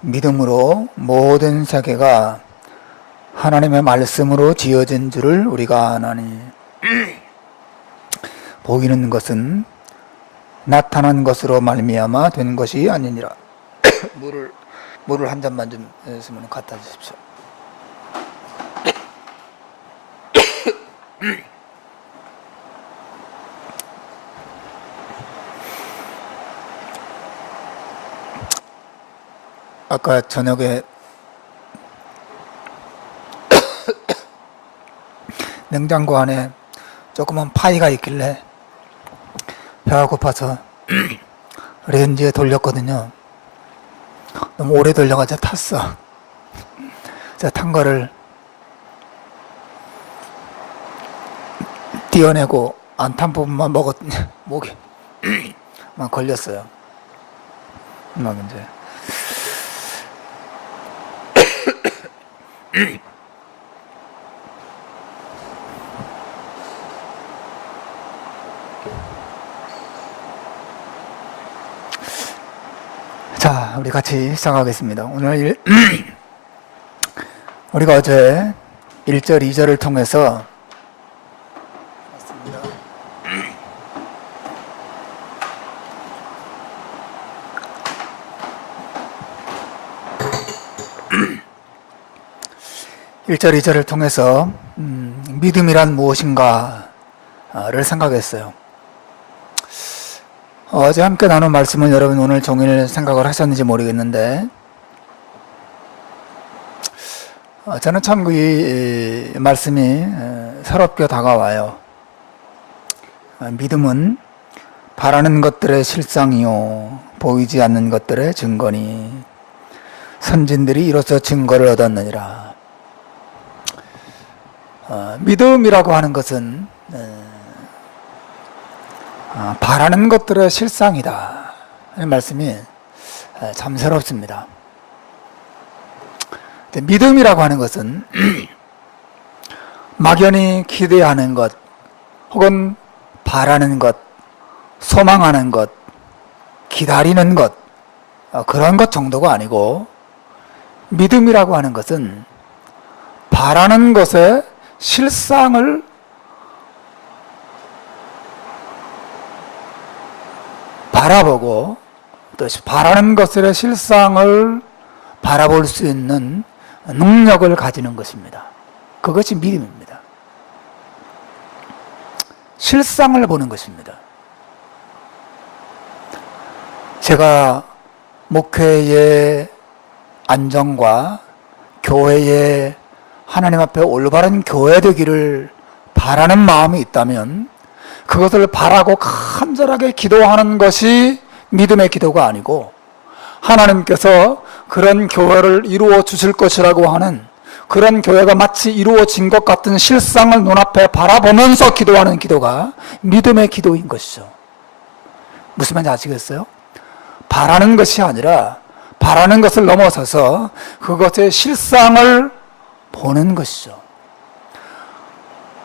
믿음으로 모든 세계가 하나님의 말씀으로 지어진 줄을 우리가 아나니 보이는 것은 나타난 것으로 말미암아 된 것이 아니니라. 물을 한 잔만 좀 했으면 갖다 주십시오. 아까 저녁에 냉장고 안에 조그만 파이가 있길래 배가 고파서 렌즈에 돌렸거든요. 너무 오래 돌려가지고 탔어. 제가 탄 거를 띄어내고 안 탄 부분만 먹었더니 목이 막 걸렸어요. 막 이제 자, 우리 같이 시작하겠습니다. 오늘 우리가 어제 1절, 2절을 통해서 1절, 2절을 통해서 믿음이란 무엇인가를 생각했어요. 어제 함께 나눈 말씀은 여러분 오늘 종일 생각을 하셨는지 모르겠는데 저는 참 이 말씀이 새롭게 다가와요. 믿음은 바라는 것들의 실상이요 보이지 않는 것들의 증거니 선진들이 이로써 증거를 얻었느니라. 믿음이라고 하는 것은 바라는 것들의 실상이다. 이 말씀이 참 새롭습니다. 믿음이라고 하는 것은 막연히 기대하는 것, 혹은 바라는 것, 소망하는 것, 기다리는 것, 그런 것 정도가 아니고, 믿음이라고 하는 것은 바라는 것의 실상을 바라보고 또 바라는 것의 실상을 바라볼 수 있는 능력을 가지는 것입니다. 그것이 믿음입니다. 실상을 보는 것입니다. 제가 목회의 안정과 교회의 하나님 앞에 올바른 교회 되기를 바라는 마음이 있다면 그것을 바라고 간절하게 기도하는 것이 믿음의 기도가 아니고 하나님께서 그런 교회를 이루어 주실 것이라고 하는 그런 교회가 마치 이루어진 것 같은 실상을 눈앞에 바라보면서 기도하는 기도가 믿음의 기도인 것이죠. 무슨 말인지 아시겠어요? 바라는 것이 아니라 바라는 것을 넘어서서 그것의 실상을 보는 것이죠.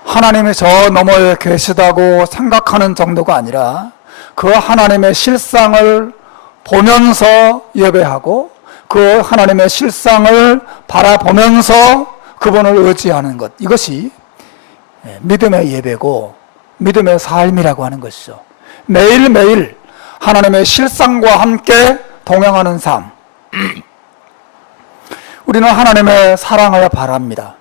하나님이 저 너머에 계시다고 생각하는 정도가 아니라 그 하나님의 실상을 보면서 예배하고 그 하나님의 실상을 바라보면서 그분을 의지하는 것, 이것이 믿음의 예배고 믿음의 삶이라고 하는 것이죠. 매일매일 하나님의 실상과 함께 동행하는 삶. 우리는 하나님의 사랑을 바랍니다.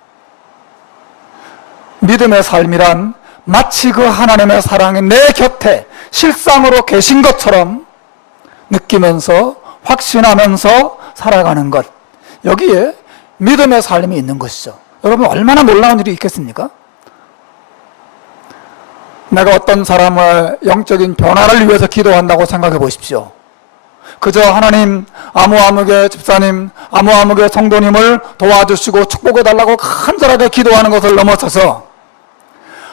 믿음의 삶이란 마치 그 하나님의 사랑이 내 곁에 실상으로 계신 것처럼 느끼면서 확신하면서 살아가는 것, 여기에 믿음의 삶이 있는 것이죠. 여러분 얼마나 놀라운 일이 있겠습니까? 내가 어떤 사람의 영적인 변화를 위해서 기도한다고 생각해 보십시오. 그저 하나님 아무아무개 집사님, 아무아무개 성도님을 도와주시고 축복해달라고 간절하게 기도하는 것을 넘어서서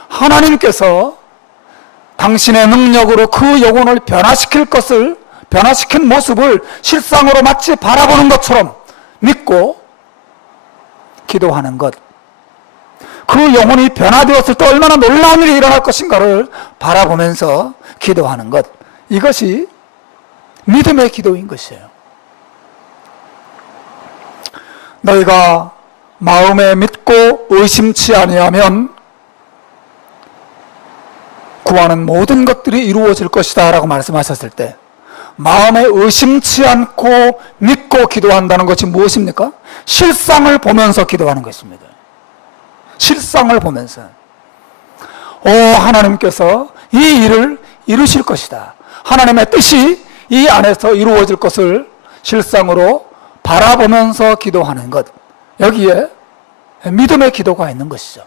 하나님께서 당신의 능력으로 그 영혼을 변화시킨 모습을 실상으로 마치 바라보는 것처럼 믿고 기도하는 것, 그 영혼이 변화되었을 때 얼마나 놀라운 일이 일어날 것인가를 바라보면서 기도하는 것, 이것이 믿음의 기도인 것이에요. 너희가 마음에 믿고 의심치 아니하면 구하는 모든 것들이 이루어질 것이다 라고 말씀하셨을 때, 마음에 의심치 않고 믿고 기도한다는 것이 무엇입니까? 실상을 보면서 기도하는 것입니다. 실상을 보면서 하나님께서 이 일을 이루실 것이다, 하나님의 뜻이 이 안에서 이루어질 것을 실상으로 바라보면서 기도하는 것, 여기에 믿음의 기도가 있는 것이죠.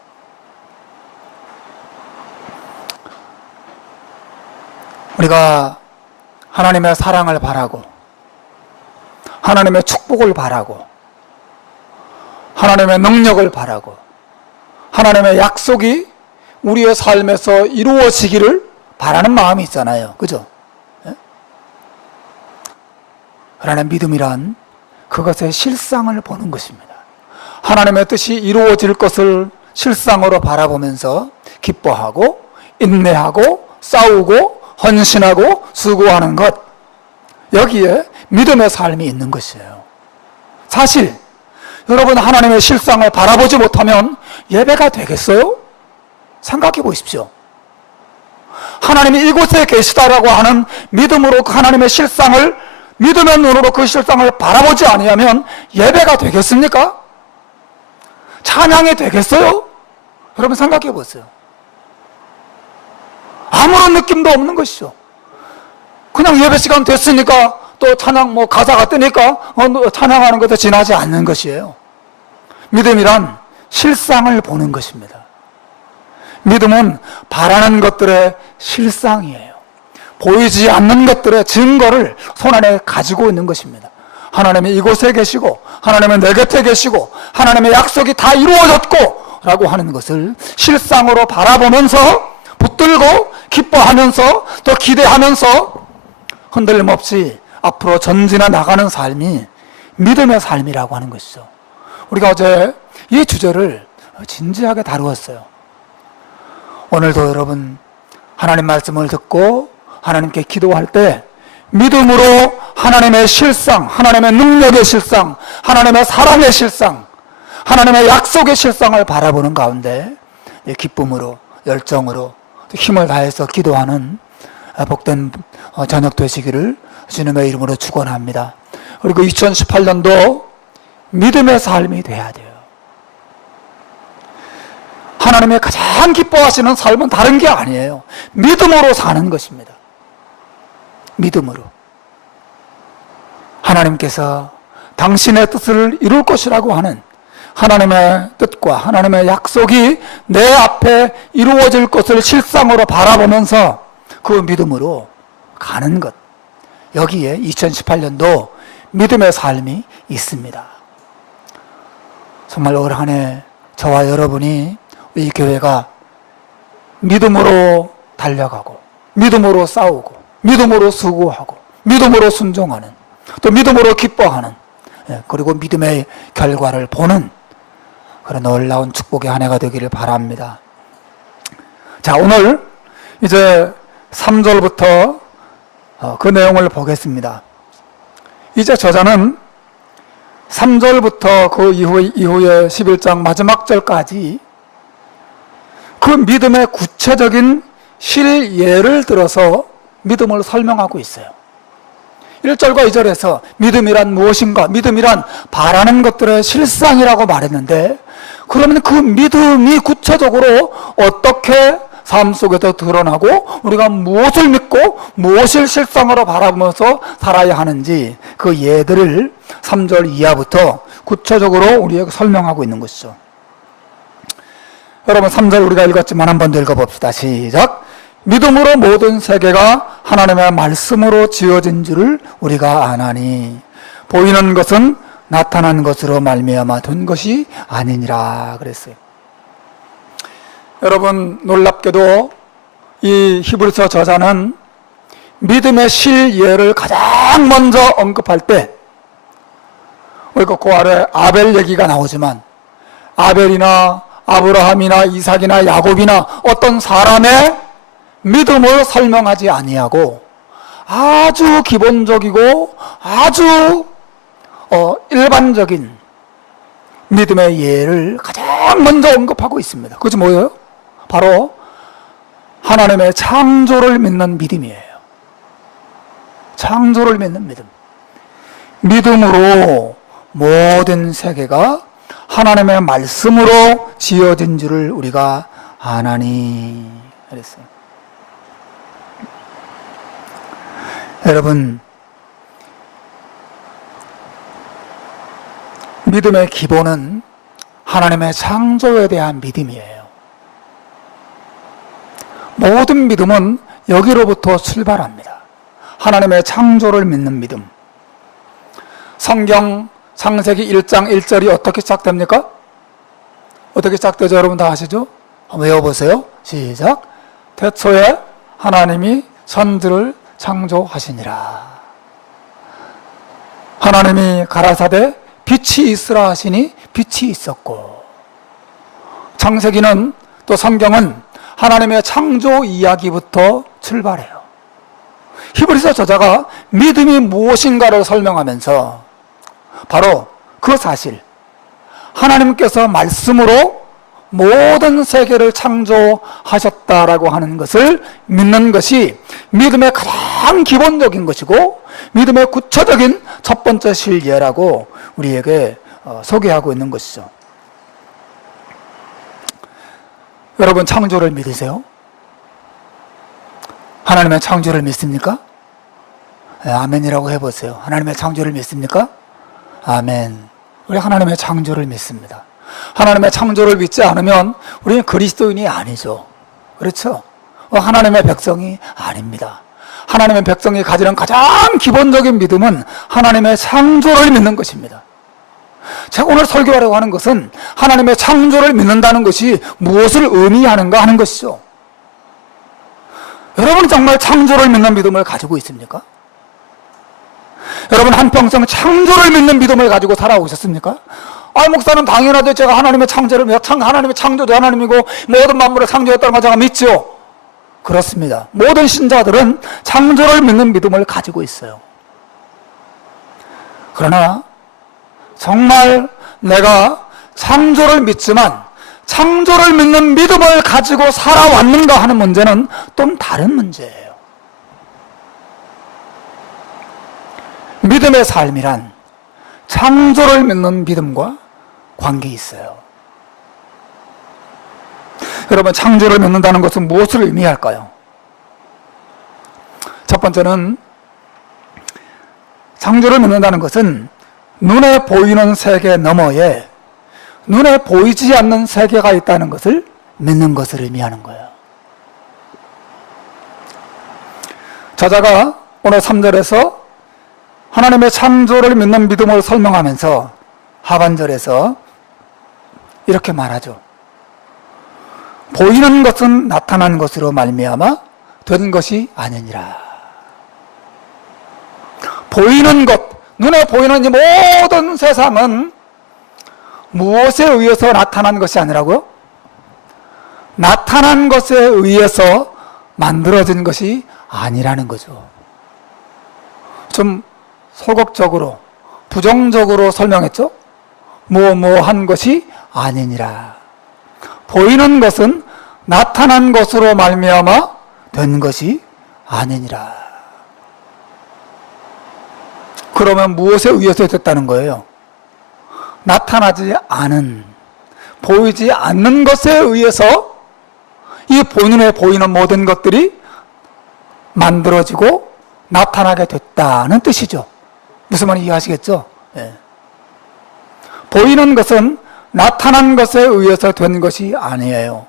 우리가 하나님의 사랑을 바라고, 하나님의 축복을 바라고, 하나님의 능력을 바라고, 하나님의 약속이 우리의 삶에서 이루어지기를 바라는 마음이 있잖아요. 그죠? 그러나 믿음이란 그것의 실상을 보는 것입니다. 하나님의 뜻이 이루어질 것을 실상으로 바라보면서 기뻐하고, 인내하고, 싸우고, 헌신하고, 수고하는 것, 여기에 믿음의 삶이 있는 것이에요. 사실 여러분, 하나님의 실상을 바라보지 못하면 예배가 되겠어요? 생각해 보십시오. 하나님이 이곳에 계시다라고 하는 믿음으로 그 하나님의 실상을, 믿음의 눈으로 그 실상을 바라보지 아니하면 예배가 되겠습니까? 찬양이 되겠어요? 여러분 생각해 보세요. 아무런 느낌도 없는 것이죠. 그냥 예배 시간 됐으니까 또 찬양 가사가 뜨니까 찬양하는 것도 지나지 않는 것이에요. 믿음이란 실상을 보는 것입니다. 믿음은 바라는 것들의 실상이에요. 보이지 않는 것들의 증거를 손안에 가지고 있는 것입니다. 하나님이 이곳에 계시고, 하나님은 내 곁에 계시고, 하나님의 약속이 다 이루어졌고 라고 하는 것을 실상으로 바라보면서 붙들고 기뻐하면서 또 기대하면서 흔들림 없이 앞으로 전진해 나가는 삶이 믿음의 삶이라고 하는 것이죠. 우리가 어제 이 주제를 진지하게 다루었어요. 오늘도 여러분 하나님 말씀을 듣고 하나님께 기도할 때 믿음으로 하나님의 실상, 하나님의 능력의 실상, 하나님의 사랑의 실상, 하나님의 약속의 실상을 바라보는 가운데 기쁨으로, 열정으로 힘을 다해서 기도하는 복된 저녁 되시기를 주님의 이름으로 축원합니다. 그리고 2018년도 믿음의 삶이 돼야 돼요. 하나님의 가장 기뻐하시는 삶은 다른 게 아니에요. 믿음으로 사는 것입니다. 믿음으로. 하나님께서 당신의 뜻을 이룰 것이라고 하는 하나님의 뜻과 하나님의 약속이 내 앞에 이루어질 것을 실상으로 바라보면서 그 믿음으로 가는 것, 여기에 2018년도 믿음의 삶이 있습니다. 정말 올 한 해 저와 여러분이 이 교회가 믿음으로 달려가고, 믿음으로 싸우고, 믿음으로 수고하고, 믿음으로 순종하는, 또 믿음으로 기뻐하는, 그리고 믿음의 결과를 보는 그런 놀라운 축복의 한 해가 되기를 바랍니다. 자, 오늘 이제 3절부터 그 내용을 보겠습니다. 이제 저자는 3절부터 그 이후에 11장 마지막 절까지 그 믿음의 구체적인 실예를 들어서 믿음을 설명하고 있어요. 1절과 2절에서 믿음이란 무엇인가, 믿음이란 바라는 것들의 실상이라고 말했는데, 그러면 그 믿음이 구체적으로 어떻게 삶 속에서 드러나고 우리가 무엇을 믿고 무엇을 실상으로 바라보면서 살아야 하는지 그 예들을 3절 이하부터 구체적으로 우리에게 설명하고 있는 것이죠. 여러분 3절 우리가 읽었지만 한 번 더 읽어봅시다. 시작. 믿음으로 모든 세계가 하나님의 말씀으로 지어진 줄을 우리가 아나니 보이는 것은 나타난 것으로 말미암아 된 것이 아니니라 그랬어요. 여러분 놀랍게도 이 히브리서 저자는 믿음의 실예를 가장 먼저 언급할 때, 우리가 그 아래 아벨 얘기가 나오지만 아벨이나 아브라함이나 이삭이나 야곱이나 어떤 사람의 믿음을 설명하지 아니하고 아주 기본적이고 아주 일반적인 믿음의 예를 가장 먼저 언급하고 있습니다. 그것이 뭐예요? 바로 하나님의 창조를 믿는 믿음이에요. 창조를 믿는 믿음. 믿음으로 모든 세계가 하나님의 말씀으로 지어진 줄을 우리가 아나니 그랬어요. 여러분, 믿음의 기본은 하나님의 창조에 대한 믿음이에요. 모든 믿음은 여기로부터 출발합니다. 하나님의 창조를 믿는 믿음. 성경 창세기 1장 1절이 어떻게 시작됩니까? 어떻게 시작되죠? 여러분 다 아시죠? 한번 외워보세요. 시작. 태초에 하나님이 천지를 창조하시니라. 하나님이 가라사대 빛이 있으라 하시니 빛이 있었고. 창세기는 또 성경은 하나님의 창조 이야기부터 출발해요. 히브리서 저자가 믿음이 무엇인가를 설명하면서 바로 그 사실, 하나님께서 말씀으로 모든 세계를 창조하셨다라고 하는 것을 믿는 것이 믿음의 가장 기본적인 것이고 믿음의 구체적인 첫 번째 실제라고 우리에게 소개하고 있는 것이죠. 여러분, 창조를 믿으세요? 하나님의 창조를 믿습니까? 네, 아멘이라고 해보세요. 하나님의 창조를 믿습니까? 아멘. 우리 하나님의 창조를 믿습니다. 하나님의 창조를 믿지 않으면 우리는 그리스도인이 아니죠. 그렇죠? 하나님의 백성이 아닙니다. 하나님의 백성이 가지는 가장 기본적인 믿음은 하나님의 창조를 믿는 것입니다. 제가 오늘 설교하려고 하는 것은 하나님의 창조를 믿는다는 것이 무엇을 의미하는가 하는 것이죠. 여러분 정말 창조를 믿는 믿음을 가지고 있습니까? 여러분 한평생 창조를 믿는 믿음을 가지고 살아오셨습니까? 목사는 당연하죠. 제가 하나님의 창조를 하나님의 창조도 하나님이고 모든 만물을 창조했다는 걸 제가 믿죠. 그렇습니다. 모든 신자들은 창조를 믿는 믿음을 가지고 있어요. 그러나 정말 내가 창조를 믿지만 창조를 믿는 믿음을 가지고 살아왔는가 하는 문제는 또 다른 문제예요. 믿음의 삶이란 창조를 믿는 믿음과 관계 있어요. 여러분, 창조를 믿는다는 것은 무엇을 의미할까요? 첫 번째는 창조를 믿는다는 것은 눈에 보이는 세계 너머에 눈에 보이지 않는 세계가 있다는 것을 믿는 것을 의미하는 거예요. 저자가 오늘 3절에서 하나님의 창조를 믿는 믿음을 설명하면서 하반절에서 이렇게 말하죠. 보이는 것은 나타난 것으로 말미암아 된 것이 아니니라. 보이는 것, 눈에 보이는 이 모든 세상은 무엇에 의해서 나타난 것이 아니라고요? 나타난 것에 의해서 만들어진 것이 아니라는 거죠. 좀 소극적으로, 부정적으로 설명했죠? 뭐한 것이 아니니라. 보이는 것은 나타난 것으로 말미암아 된 것이 아니니라. 그러면 무엇에 의해서 됐다는 거예요? 나타나지 않은, 보이지 않는 것에 의해서 이 본눈에 보이는 모든 것들이 만들어지고 나타나게 됐다는 뜻이죠. 무슨 말인지 이해하시겠죠? 네. 보이는 것은 나타난 것에 의해서 된 것이 아니에요.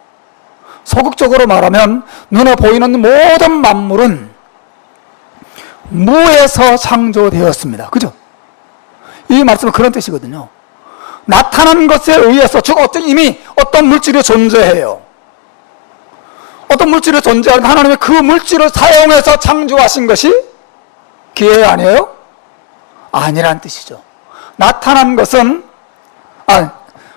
소극적으로 말하면 눈에 보이는 모든 만물은 무에서 창조되었습니다. 그죠? 이 말씀은 그런 뜻이거든요. 나타난 것에 의해서, 즉 이미 어떤 물질이 존재해요. 어떤 물질이 존재하는데 하나님이 그 물질을 사용해서 창조하신 것이 기회 아니에요? 아니란 뜻이죠. 나타난 것은,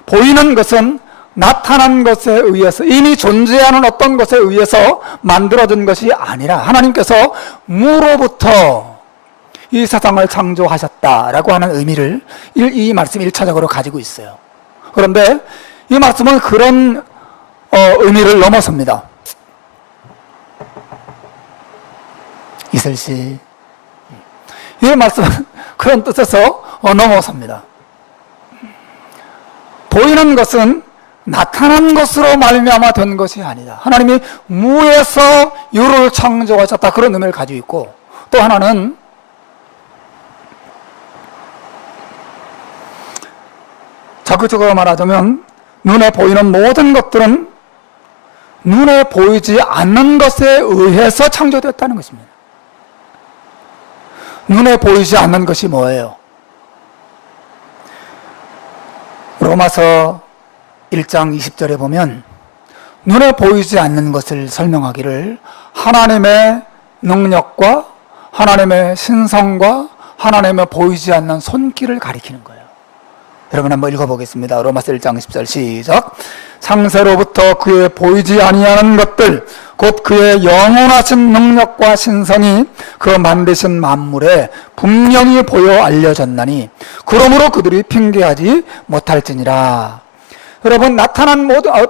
보이는 것은 나타난 것에 의해서, 이미 존재하는 어떤 것에 의해서 만들어진 것이 아니라 하나님께서 무로부터 이 세상을 창조하셨다라고 하는 의미를 이 말씀이 1차적으로 가지고 있어요. 그런데 이 말씀은 그런 의미를 넘어섭니다. 이슬씨, 이 말씀은 그런 뜻에서 넘어섭니다. 보이는 것은 나타난 것으로 말미암아 된 것이 아니다. 하나님이 무에서 유를 창조하셨다, 그런 의미를 가지고 있고, 또 하나는 자극적으로 말하자면 눈에 보이는 모든 것들은 눈에 보이지 않는 것에 의해서 창조되었다는 것입니다. 눈에 보이지 않는 것이 뭐예요? 로마서 1장 20절에 보면 눈에 보이지 않는 것을 설명하기를 하나님의 능력과 하나님의 신성과 하나님의 보이지 않는 손길을 가리키는 거예요. 여러분 한번 읽어보겠습니다. 로마서 1장 20절 시작. 창세로부터 그의 보이지 아니하는 것들 곧 그의 영원하신 능력과 신성이 그 만드신 만물에 분명히 보여 알려졌나니 그러므로 그들이 핑계하지 못할지니라. 여러분,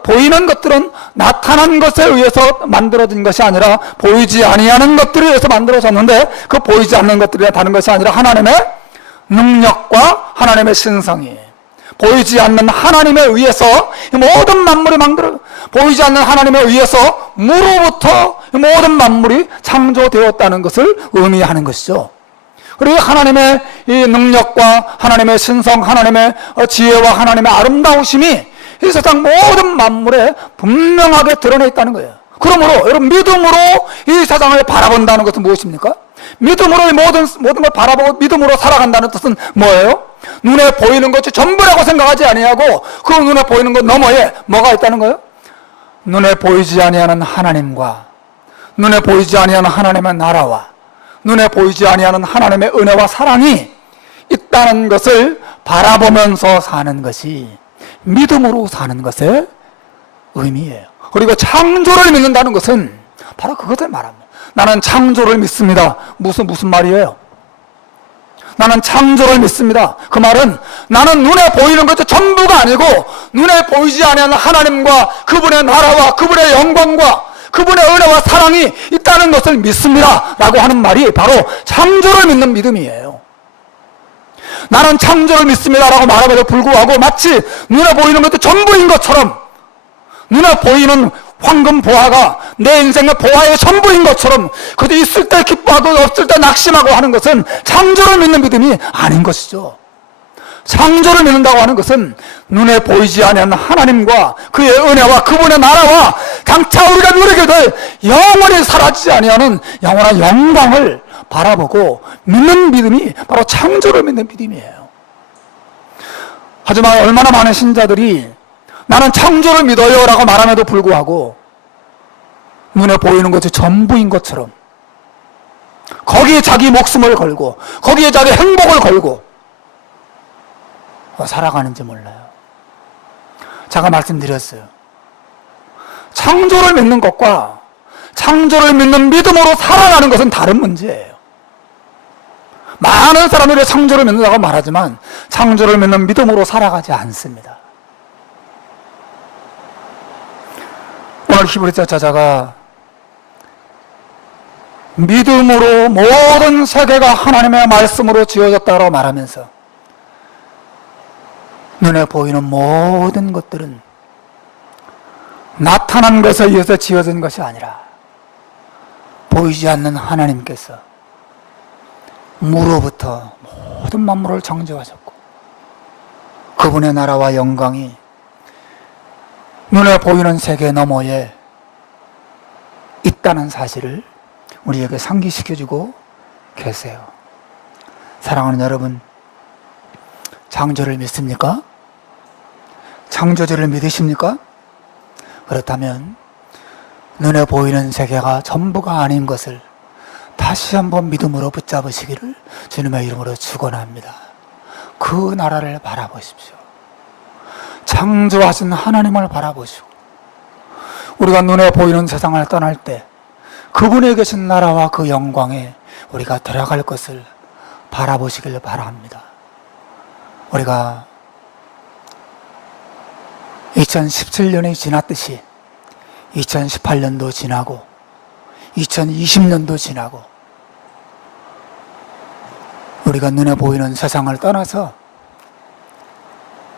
보이는 것들은 나타난 것에 의해서 만들어진 것이 아니라 보이지 아니하는 것들에 의해서 만들어졌는데, 그 보이지 않는 것들이 다른 것이 아니라 하나님의 능력과 하나님의 신성이, 보이지 않는 하나님에 의해서 모든 만물이 보이지 않는 하나님에 의해서 무로부터 모든 만물이 창조되었다는 것을 의미하는 것이죠. 그리고 하나님의 이 능력과 하나님의 신성, 하나님의 지혜와 하나님의 아름다우심이 이 세상 모든 만물에 분명하게 드러나 있다는 거예요. 그러므로 여러분, 믿음으로 이 세상을 바라본다는 것은 무엇입니까? 믿음으로 모든 걸 바라보고 믿음으로 살아간다는 뜻은 뭐예요? 눈에 보이는 것이 전부라고 생각하지 아니하고 그 눈에 보이는 것 너머에 뭐가 있다는 거예요? 눈에 보이지 아니하는 하나님과 눈에 보이지 아니하는 하나님의 나라와 눈에 보이지 아니하는 하나님의 은혜와 사랑이 있다는 것을 바라보면서 사는 것이 믿음으로 사는 것의 의미예요. 그리고 창조를 믿는다는 것은 바로 그것을 말합니다. 나는 창조를 믿습니다. 무슨 말이에요? 나는 창조를 믿습니다. 그 말은 나는 눈에 보이는 것이 전부가 아니고 눈에 보이지 않는 하나님과 그분의 나라와 그분의 영광과 그분의 은혜와 사랑이 있다는 것을 믿습니다 라고 하는 말이 바로 창조를 믿는 믿음이에요. 나는 창조를 믿습니다 라고 말함에도 불구하고 마치 눈에 보이는 것도 전부인 것처럼, 눈에 보이는 황금 보화가 내 인생의 보화의 전부인 것처럼 그도 있을 때 기뻐하고 없을 때 낙심하고 하는 것은 창조를 믿는 믿음이 아닌 것이죠. 창조를 믿는다고 하는 것은 눈에 보이지 않는 하나님과 그의 은혜와 그분의 나라와 장차 우리가 누리게 될 영원히 사라지지 아니하는 영원한 영광을 바라보고 믿는 믿음이 바로 창조를 믿는 믿음이에요. 하지만 얼마나 많은 신자들이 나는 창조를 믿어요 라고 말함에도 불구하고 눈에 보이는 것이 전부인 것처럼 거기에 자기 목숨을 걸고 거기에 자기 행복을 걸고 살아가는지 몰라요. 제가 말씀드렸어요. 창조를 믿는 것과 창조를 믿는 믿음으로 살아가는 것은 다른 문제예요. 많은 사람들이 창조를 믿는다고 말하지만 창조를 믿는 믿음으로 살아가지 않습니다. 오늘 히브리서 저자가 믿음으로 모든 세계가 하나님의 말씀으로 지어졌다고 말하면서 눈에 보이는 모든 것들은 나타난 것에 의해서 지어진 것이 아니라 보이지 않는 하나님께서 무로부터 모든 만물을 창조하셨고 그분의 나라와 영광이 눈에 보이는 세계 너머에 있다는 사실을 우리에게 상기시켜주고 계세요. 사랑하는 여러분, 창조를 믿습니까? 창조주를 믿으십니까? 그렇다면 눈에 보이는 세계가 전부가 아닌 것을 다시 한번 믿음으로 붙잡으시기를 주님의 이름으로 축원합니다. 그 나라를 바라보십시오. 창조하신 하나님을 바라보시고 우리가 눈에 보이는 세상을 떠날 때 그분에 계신 나라와 그 영광에 우리가 들어갈 것을 바라보시길 바랍니다. 우리가 2017년이 지났듯이 2018년도 지나고 2020년도 지나고 우리가 눈에 보이는 세상을 떠나서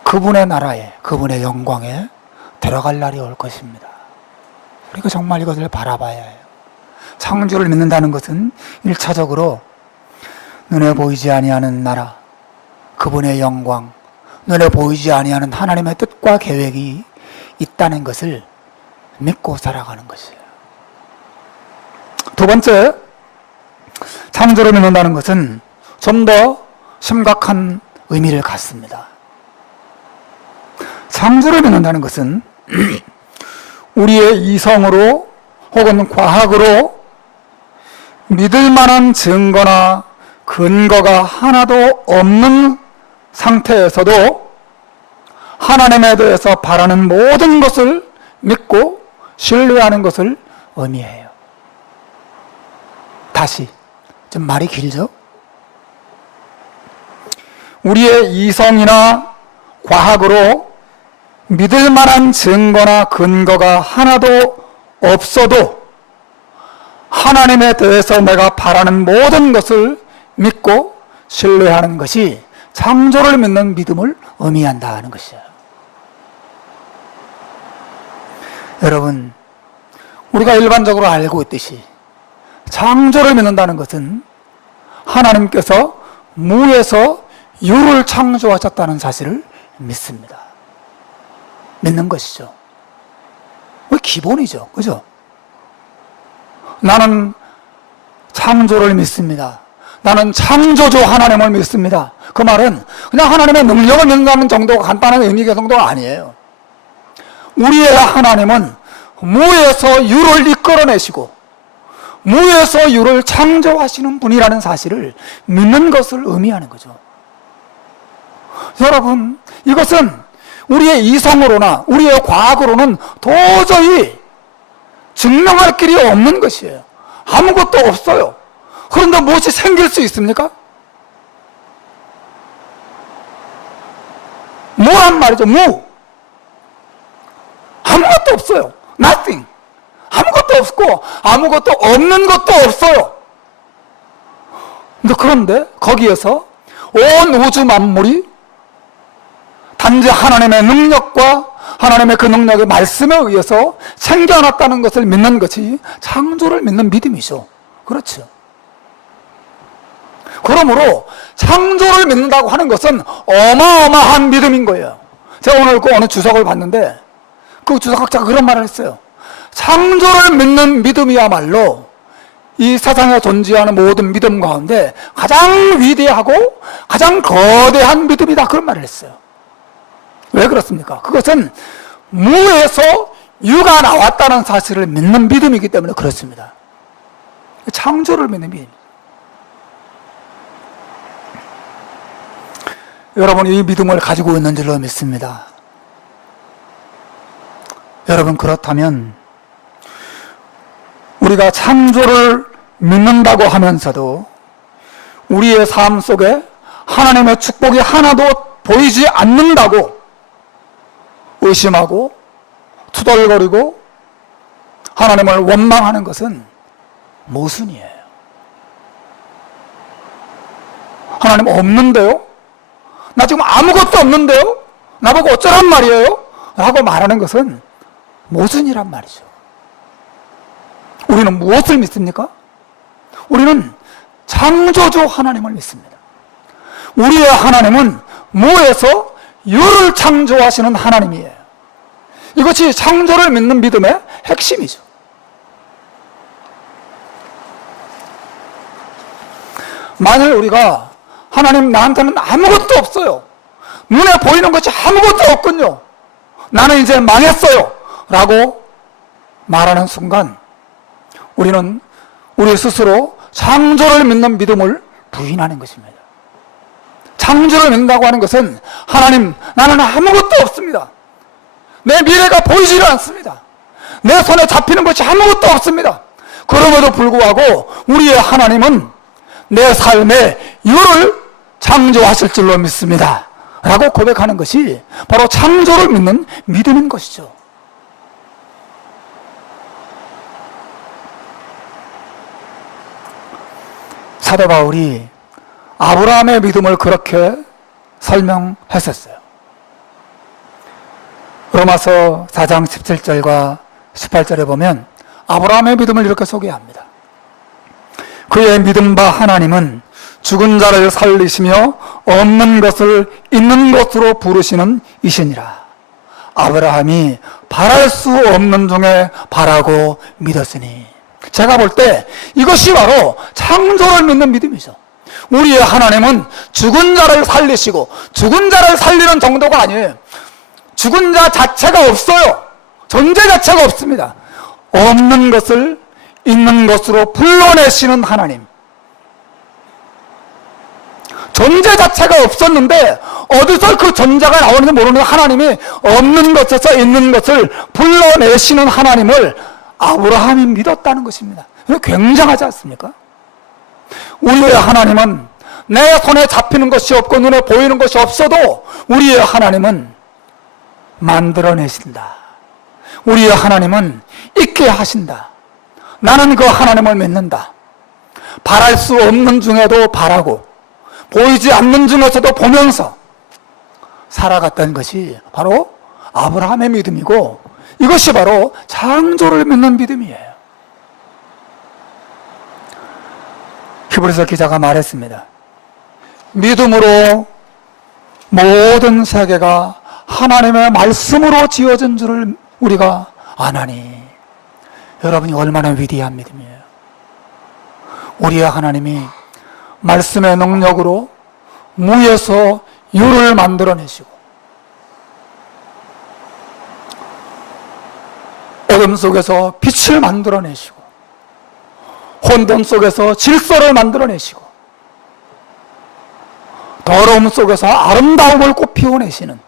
그분의 나라에, 그분의 영광에 들어갈 날이 올 것입니다. 우리가 정말 이것을 바라봐야 해요. 창조를 믿는다는 것은 1차적으로 눈에 보이지 아니하는 나라, 그분의 영광, 눈에 보이지 아니하는 하나님의 뜻과 계획이 있다는 것을 믿고 살아가는 것이에요. 두 번째, 창조를 믿는다는 것은 좀 더 심각한 의미를 갖습니다. 창조를 믿는다는 것은 우리의 이성으로 혹은 과학으로 믿을 만한 증거나 근거가 하나도 없는 상태에서도 하나님에 대해서 바라는 모든 것을 믿고 신뢰하는 것을 의미해요. 다시, 좀 말이 길죠? 우리의 이성이나 과학으로 믿을 만한 증거나 근거가 하나도 없어도 하나님에 대해서 내가 바라는 모든 것을 믿고 신뢰하는 것이 창조를 믿는 믿음을 의미한다는 것이에요. 여러분, 우리가 일반적으로 알고 있듯이 창조를 믿는다는 것은 하나님께서 무에서 유를 창조하셨다는 사실을 믿습니다. 믿는 것이죠. 기본이죠. 그죠? 나는 창조를 믿습니다. 나는 창조주 하나님을 믿습니다. 그 말은 그냥 하나님의 능력을 믿는다는 정도가 간단한 의미의 정도가 아니에요. 우리의 하나님은 무에서 유를 이끌어내시고 무에서 유를 창조하시는 분이라는 사실을 믿는 것을 의미하는 거죠. 여러분, 이것은 우리의 이성으로나 우리의 과학으로는 도저히 증명할 길이 없는 것이에요. 아무것도 없어요. 그런데 무엇이 생길 수 있습니까? 무란 말이죠. 무. 아무것도 없어요. Nothing. 아무것도 없고 아무것도 없는 것도 없어요. 그런데 거기에서 온 우주 만물이 단지 하나님의 능력과 하나님의 그 능력의 말씀에 의해서 생겨났다는 것을 믿는 것이 창조를 믿는 믿음이죠. 그렇죠. 그러므로 창조를 믿는다고 하는 것은 어마어마한 믿음인 거예요. 제가 오늘 그 어느 주석을 봤는데 그 주석학자가 그런 말을 했어요. 창조를 믿는 믿음이야말로 이 세상에 존재하는 모든 믿음 가운데 가장 위대하고 가장 거대한 믿음이다. 그런 말을 했어요. 왜 그렇습니까? 그것은 무에서 유가 나왔다는 사실을 믿는 믿음이기 때문에 그렇습니다. 창조를 믿는 믿음. 여러분이 이 믿음을 가지고 있는 줄로 믿습니다. 여러분, 그렇다면 우리가 창조를 믿는다고 하면서도 우리의 삶 속에 하나님의 축복이 하나도 보이지 않는다고 의심하고 투덜거리고 하나님을 원망하는 것은 모순이에요. 하나님 없는데요? 나 지금 아무것도 없는데요? 나보고 어쩌란 말이에요? 라고 말하는 것은 모순이란 말이죠. 우리는 무엇을 믿습니까? 우리는 창조주 하나님을 믿습니다. 우리의 하나님은 무에서 유를 창조하시는 하나님이에요. 이것이 창조를 믿는 믿음의 핵심이죠. 만일 우리가 하나님, 나한테는 아무것도 없어요. 눈에 보이는 것이 아무것도 없군요. 나는 이제 망했어요. 라고 말하는 순간 우리는 우리 스스로 창조를 믿는 믿음을 부인하는 것입니다. 창조를 믿는다고 하는 것은 하나님, 나는 아무것도 없습니다. 내 미래가 보이지를 않습니다. 내 손에 잡히는 것이 아무것도 없습니다. 그럼에도 불구하고 우리의 하나님은 내 삶에 유를 창조하실 줄로 믿습니다. 라고 고백하는 것이 바로 창조를 믿는 믿음인 것이죠. 사도 바울이 아브라함의 믿음을 그렇게 설명했었어요. 로마서 4장 17절과 18절에 보면 아브라함의 믿음을 이렇게 소개합니다. 그의 믿음 바 하나님은 죽은 자를 살리시며 없는 것을 있는 것으로 부르시는 이시니라. 아브라함이 바랄 수 없는 중에 바라고 믿었으니. 제가 볼 때 이것이 바로 창조를 믿는 믿음이죠. 우리의 하나님은 죽은 자를 살리시고, 죽은 자를 살리는 정도가 아니에요. 죽은 자 자체가 없어요. 존재 자체가 없습니다. 없는 것을 있는 것으로 불러내시는 하나님. 존재 자체가 없었는데 어디서 그 존재가 나오는지 모르는 하나님이 없는 것에서 있는 것을 불러내시는 하나님을 아브라함이 믿었다는 것입니다. 굉장하지 않습니까? 우리의 하나님은 내 손에 잡히는 것이 없고 눈에 보이는 것이 없어도 우리의 하나님은 만들어내신다. 우리의 하나님은 있게 하신다. 나는 그 하나님을 믿는다. 바랄 수 없는 중에도 바라고 보이지 않는 중에서도 보면서 살아갔던 것이 바로 아브라함의 믿음이고, 이것이 바로 창조를 믿는 믿음이에요. 히브리서 기자가 말했습니다. 믿음으로 모든 세계가 하나님의 말씀으로 지어진 줄을 우리가 아나니. 여러분이 얼마나 위대한 믿음이에요. 우리의 하나님이 말씀의 능력으로 무에서 유를 만들어내시고, 어둠 속에서 빛을 만들어내시고, 혼돈 속에서 질서를 만들어내시고, 더러움 속에서 아름다움을 꽃피워내시는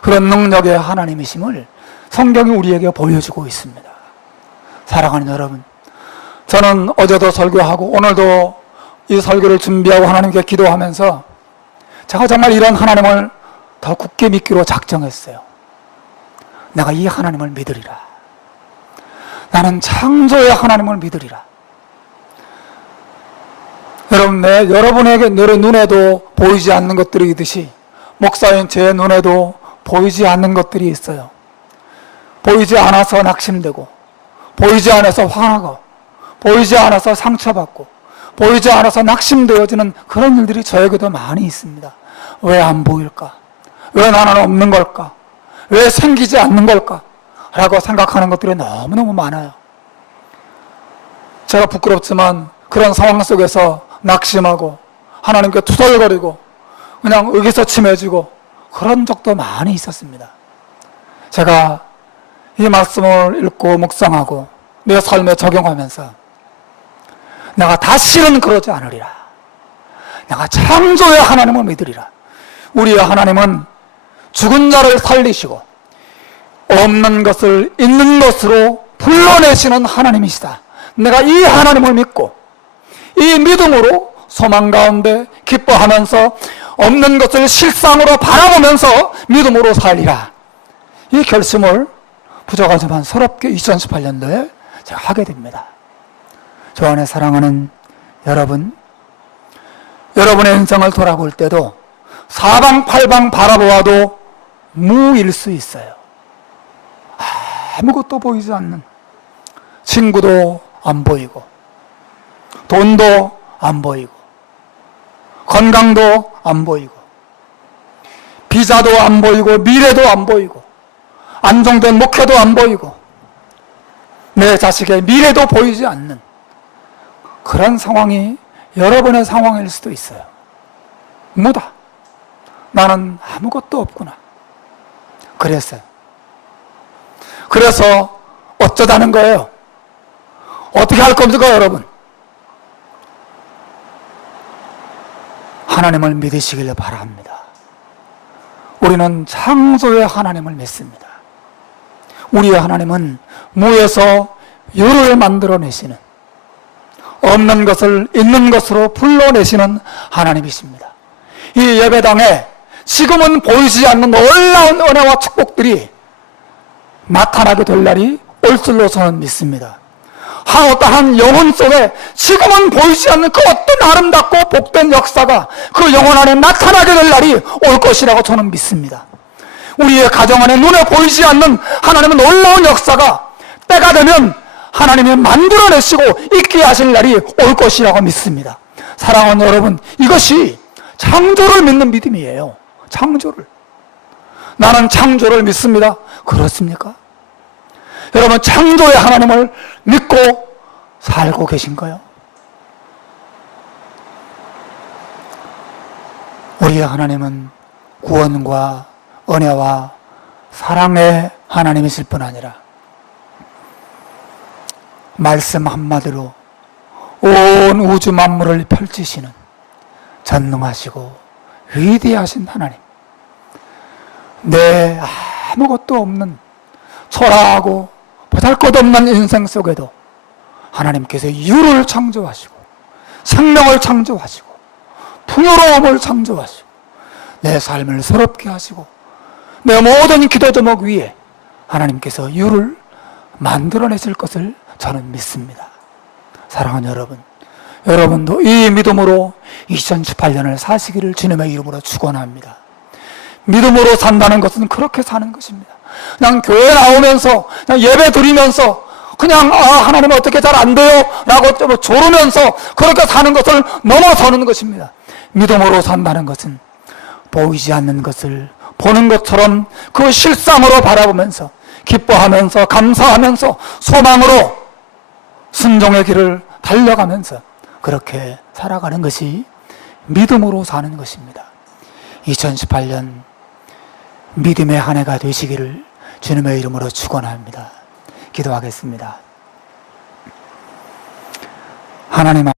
그런 능력의 하나님이심을 성경이 우리에게 보여주고 있습니다. 사랑하는 여러분, 저는 어제도 설교하고 오늘도 이 설교를 준비하고 하나님께 기도하면서 제가 정말 이런 하나님을 더 굳게 믿기로 작정했어요. 내가 이 하나님을 믿으리라. 나는 창조의 하나님을 믿으리라. 여러분, 여러분에게 내 눈에도 보이지 않는 것들이 있듯이 목사인 제 눈에도 보이지 않는 것들이 있어요. 보이지 않아서 낙심되고, 보이지 않아서 화나고, 보이지 않아서 상처받고, 보이지 않아서 낙심되어지는 그런 일들이 저에게도 많이 있습니다. 왜 안 보일까? 왜 나는 없는 걸까? 왜 생기지 않는 걸까? 라고 생각하는 것들이 너무너무 많아요. 제가 부끄럽지만 그런 상황 속에서 낙심하고 하나님께 투덜거리고 그냥 의기소침해지고 그런 적도 많이 있었습니다. 제가 이 말씀을 읽고 묵상하고 내 삶에 적용하면서 내가 다시는 그러지 않으리라. 내가 창조의 하나님을 믿으리라. 우리의 하나님은 죽은 자를 살리시고 없는 것을 있는 것으로 불러내시는 하나님이시다. 내가 이 하나님을 믿고 이 믿음으로 소망 가운데 기뻐하면서 없는 것을 실상으로 바라보면서 믿음으로 살리라. 이 결심을 부족하지만 서럽게 2018년도에 제가 하게 됩니다. 저 안에 사랑하는 여러분, 여러분의 인생을 돌아볼 때도 사방팔방 바라보아도 무일 수 있어요. 아무것도 보이지 않는, 친구도 안 보이고, 돈도 안 보이고, 건강도 안 보이고, 비자도 안 보이고, 미래도 안 보이고, 안정된 목표도 안 보이고, 내 자식의 미래도 보이지 않는 그런 상황이 여러분의 상황일 수도 있어요. 뭐다? 나는 아무것도 없구나. 그랬어요. 그래서 어쩌다는 거예요? 어떻게 할 겁니까, 여러분? 하나님을 믿으시길 바랍니다. 우리는 창조의 하나님을 믿습니다. 우리의 하나님은 무에서 유를 만들어내시는, 없는 것을 있는 것으로 불러내시는 하나님이십니다. 이 예배당에 지금은 보이지 않는 놀라운 은혜와 축복들이 나타나게 될 날이 올 줄로 저는 믿습니다. 어떠한 영혼 속에 지금은 보이지 않는 그 어떤 아름답고 복된 역사가 그 영혼 안에 나타나게 될 날이 올 것이라고 저는 믿습니다. 우리의 가정 안에 눈에 보이지 않는 하나님의 놀라운 역사가 때가 되면 하나님이 만들어내시고 있게 하실 날이 올 것이라고 믿습니다. 사랑하는 여러분, 이것이 창조를 믿는 믿음이에요. 창조를. 나는 창조를 믿습니다. 그렇습니까? 여러분, 창조의 하나님을 믿고 살고 계신가요? 우리의 하나님은 구원과 은혜와 사랑의 하나님이실 뿐 아니라 말씀 한마디로 온 우주 만물을 펼치시는 전능하시고 위대하신 하나님, 내 아무것도 없는 초라하고 보잘것없는 인생 속에도 하나님께서 유를 창조하시고 생명을 창조하시고 풍요로움을 창조하시고 내 삶을 새롭게 하시고 내 모든 기도 제목 위에 하나님께서 유를 만들어내실 것을 저는 믿습니다. 사랑하는 여러분, 여러분도 이 믿음으로 2018년을 사시기를 주님의 이름으로 축원합니다. 믿음으로 산다는 것은 그렇게 사는 것입니다. 그냥 교회 나오면서 그냥 예배 드리면서 그냥 하나님 어떻게 잘 안 돼요? 라고 좀 조르면서 그렇게 사는 것을 넘어서는 것입니다. 믿음으로 산다는 것은 보이지 않는 것을 보는 것처럼 그 실상으로 바라보면서 기뻐하면서 감사하면서 소망으로 순종의 길을 달려가면서 그렇게 살아가는 것이 믿음으로 사는 것입니다. 2018년 믿음의 한 해가 되시기를 주님의 이름으로 축원합니다. 기도하겠습니다. 하나님